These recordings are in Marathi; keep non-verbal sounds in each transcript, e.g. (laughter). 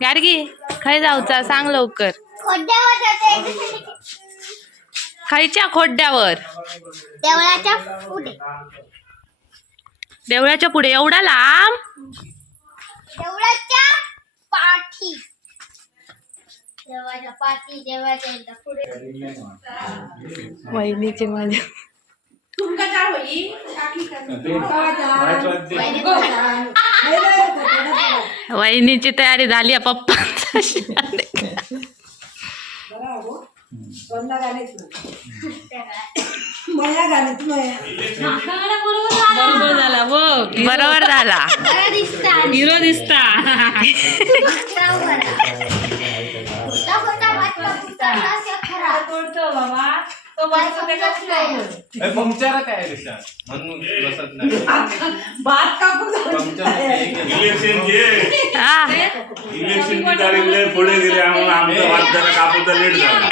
गाडगी खय जाऊचा सांग लवकर. खायच्या खोड्यावर. देवळाच्या पुढे. देवळाच्या पुढे एवढा लांब देवळाच्या पाठी देवाच्या पाठी देवाच्या पुढे वहिनीचे माझे वहिनीची तयारी झाली आहे पप्पांचा बरोबर झाला बघ बरोबर झाला. हिरो दिसता. खोटा पंक्चर काय म्हणून बसत इलेक्शन घे. इलेक्शनची तारीख लय पुढे गेली म्हणून आमचं भात जरा कापूचा लेट झाला.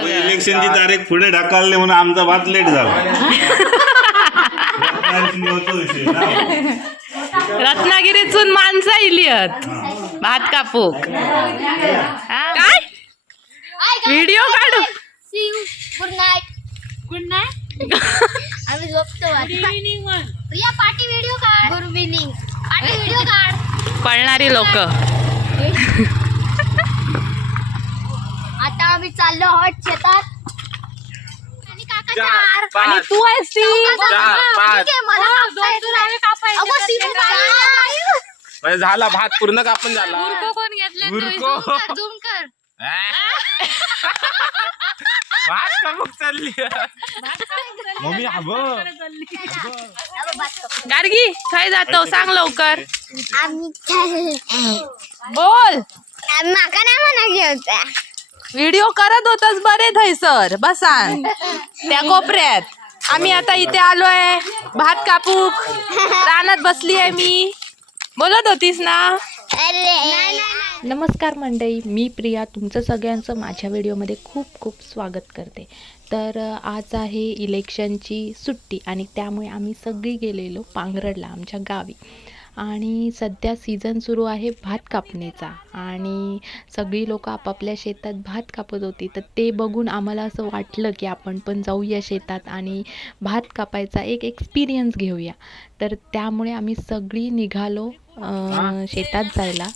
इलेक्शनची तारीख पुढे ढकलली म्हणून आमचा भात लेट झाला. रत्नागिरीतून माणसं इलियत भात कापूक काय? व्हिडिओ काढू. See you good night good night आम्ही झोपतो प्रिया पार्टी व्हिडिओ काढ. गुड इव्हिनिंग पार्टी व्हिडिओ काढ. पळणारी लोक. आता आम्ही चाललो आहोत शेतात. आणि काका चार. आणि तू आहेस ती. मला म्हणजे झाला भात पूर्ण कापून झाला? कोण घेतलं? उरको. Zoom कर, zoom कर. भात कापूक चालली? मम्मी हवं काप. गाडगी काय जातो सांग लवकर. आम्ही बोल. माका नाही म्हणायचे होत्या व्हिडिओ करत होतास बरे थैसर बसान. त्या कोपऱ्यात. आम्ही आता इथे आलोय. भात कापूक. रानात बसली आहे मी. बोलत होतीस ना अरे नमस्कार मंडळी मी प्रिया. तुमचं सगळ्यांचं माझ्या व्हिडिओमध्ये खूप खूप स्वागत करते. तर आज आहे इलेक्शनची सुट्टी आणि त्यामुळे आम्ही सगळी गेलेलो पांगरडला आमच्या गावी. आणि सध्या सीझन सुरू आहे भात कापणीचा. आणि सगळी लोक आपापल्या शेतात भात कापत होती. तर ते बघून आम्हाला असं वाटलं की आपण पण जाऊया शेतात आणि भात कापायचा एक एक्सपिरियन्स घेऊया. तर त्यामुळे आम्ही सगळी निघालो शेतात जायला.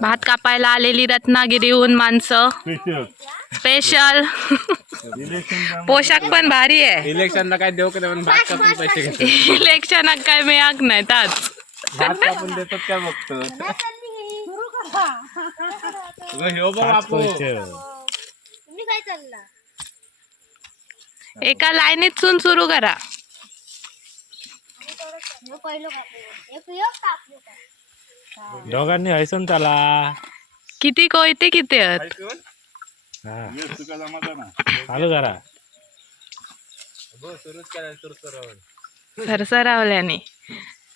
भात कापायला आलेली रत्नागिरीहून माणसं. स्पेशल पोशाख पण भारी आहे. इलेक्शनला काय देऊ का भात कापून पैसे घेतो इलेक्शनात काय मिळाक नाही आज भात कापून देतात काय बघतो ह्यो बघ बापू. तुम्ही काय चालला? एका लाईनीतून सुरू करा. हे पहिलं दोघांनी हैसून त्याला किती कोयते किती आहेत? चालू करा. करून सरसरावल्याने.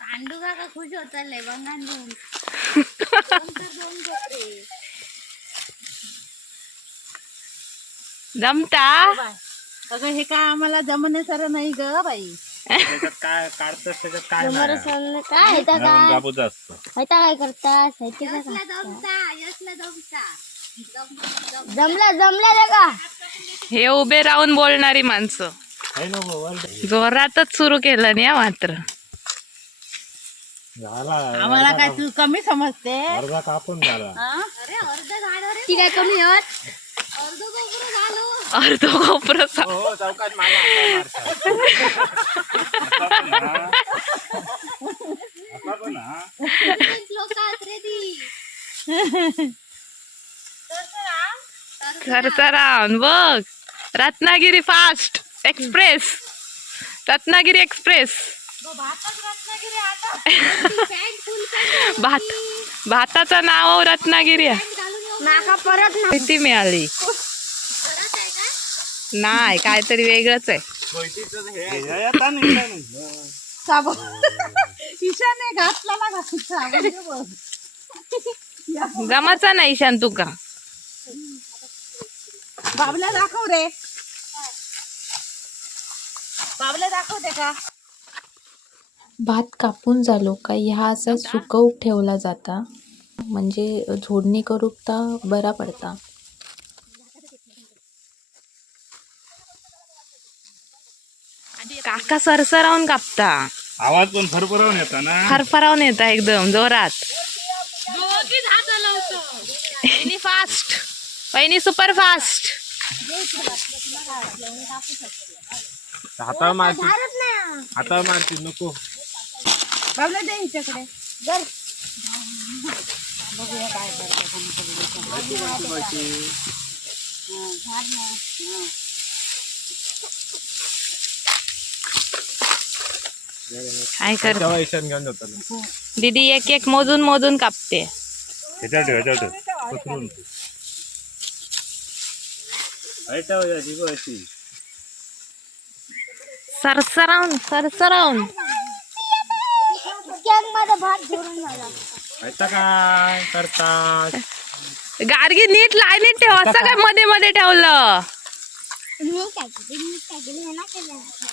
पांडू काका खुश होता लय बंगान देऊन. दोन तर दोन कोपरे. जमता? अगं हे काय आम्हाला जमण्यासारं नाही ग बाई. त्याच्यात काय काढतोस त्याच्यात काय असतो. करतास? काय जमला जमला रे का? हे उभे राहून बोलणारी माणसं. आहे ना भाऊ, वर जोरातच सुरू केलं नाही हा मात्र. झाला आम्हाला काय तू कमी समजते अर्धा कापून झाला. ती काय कमी होत अर्ध कोपर हो चौकात माझा हात मारतात. सरसरावून बघ. Ratnagiri fast express. Ratnagiri express. भात भाताचं नाव रत्नागिरी आहे. नाका परत किती मिळाली. नाही काहीतरी वेगळंच आहे. साबण. ईशाने घातला ना घातला म्हणजे बघ. जमाचा नाही शान तुका बाबला दाखव रे. बाबले दाखवते का? भात कापून झालो का? ह्या असा सुकवूक ठेवला जाता. म्हणजे झोडणी करूक ता बरा पडता. काका सरसरावून कापता. आवाज पण फरफरावून येता ना. फरफरावून येता एकदम जोरात. फास्ट वहिनी सुपर फास्ट हातावर मारती. हातावर मारती नको. बाबले दे हिच्याकडे. काय कर? तेव्हा ईशान घेऊन जातो ना. दीदी एक एक मोजून मोजून कापते. ह्याच्यावर ठेव ह्याच्यावर ठेव. पसरून. सरसरावून सरसरावून. काय करतात गाडगी नीट लाईनीत ठेव असं काय? मध्ये मध्ये ठेवलं?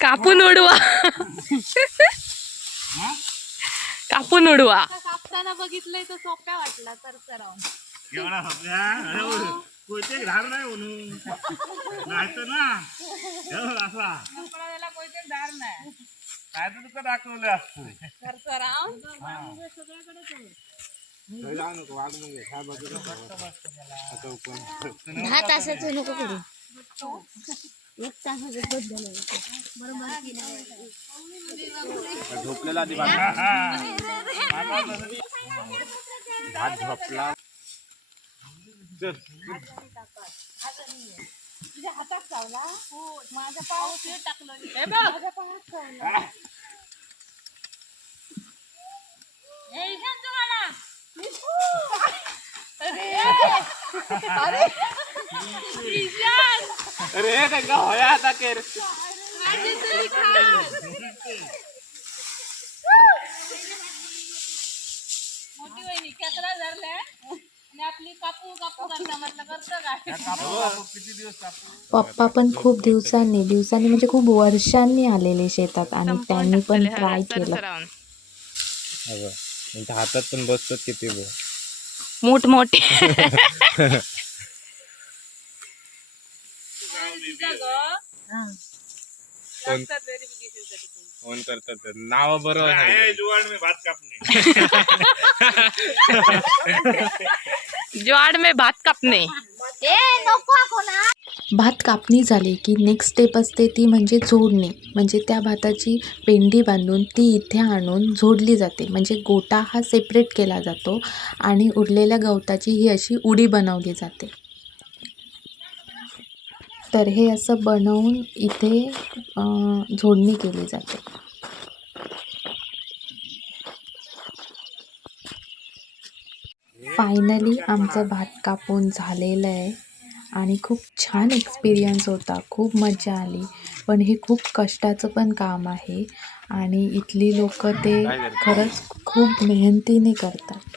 कापून उडवा. कापून उडवा. कापताना बघितलंय तर सोप्या वाटला नाही म्हणून तर काय तुका दाखवलं असतं. उकळून. दहा तासाचं नको करू. एक तासाचं बद्दल झोपलेला आधी भात भात झोपला चल तुझ्या हातात चावला हो माझा पाव ते टाकलं हे बघ माझ्या पायात चावला हे इथं तुम्हाला अरे अरे काय का होया आता केर. मोठी वहिनी केकडा धरलाय. आणि आपली कापू कापू करता म्हटलं करतं काय? पप्पा पण खूप दिवसांनी दिवसांनी म्हणजे खूप वर्षांनी आलेले शेतात आणि त्यांनी पण ट्राय केलं. हातात पण बसतात किती मोठ मोठे. (laughs) फोन करतात नाव बरोबर आहे. जुवाड मी भात कापणे. (laughs) ज्वाड में भात कापणे. ए नको कोणा भात कापणी झाली की नेक्स्ट स्टेप असते ती म्हणजे झोडणी म्हणजे त्या भाताची पेंडी बांधून ती इथे आणून झोडली जाते. म्हणजे गोटा हा सेपरेट केला जातो आणि उरलेल्या गवताची ही अशी उडी बनवली जाते. तर हे असं बनवून इथे झोडणी केली जाते. फायनली आमचं भात कापून झालेलं आहे. आणि खूप छान एक्सपिरियन्स होता. खूप मजा आली. पण हे खूप कष्टाचं पण काम आहे. आणि इथली लोक ते खरंच खूप मेहनतीने करतात.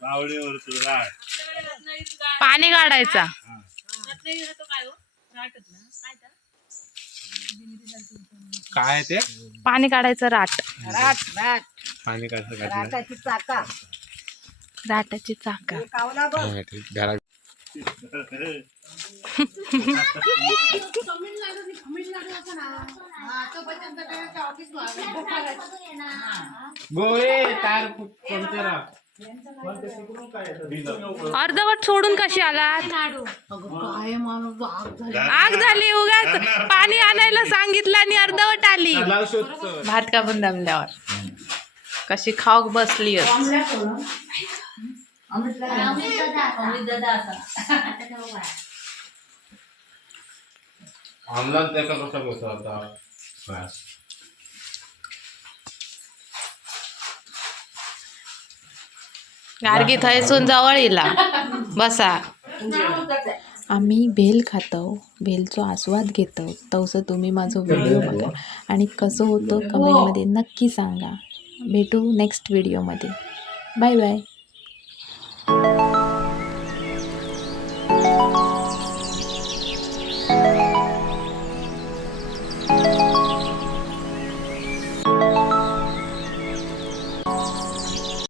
राट वाट पुढे जा हा. आवडीवर तू राट पाणी काढायचा काय ते? पाणी काढायचं राट. Rot rot. पाणी कसं काढलं राटाची चाका. राटाची चाका. कावला बघ. काय माहिती घरात गोळे तार कोणते राव अर्धवट सोडून कशी आलात? आग झाली आग झाली उगाच. पाणी आणायला सांगितलं आणि अर्धवट आली. भात कापून दमल्यावर. कशी खाऊक बसली ऑनलाईन त्याचा कसा बसतो आता. गार्गी थंयसून जवळ येला. बसा. आम्ही भेल खातो. भेलचो आस्वाद घेतो. तसं तुम्ही माझं व्हिडिओ बघा. आणि कसं होतं कमेंटमध्ये नक्की सांगा. भेटू नेक्स्ट व्हिडिओमध्ये बाय बाय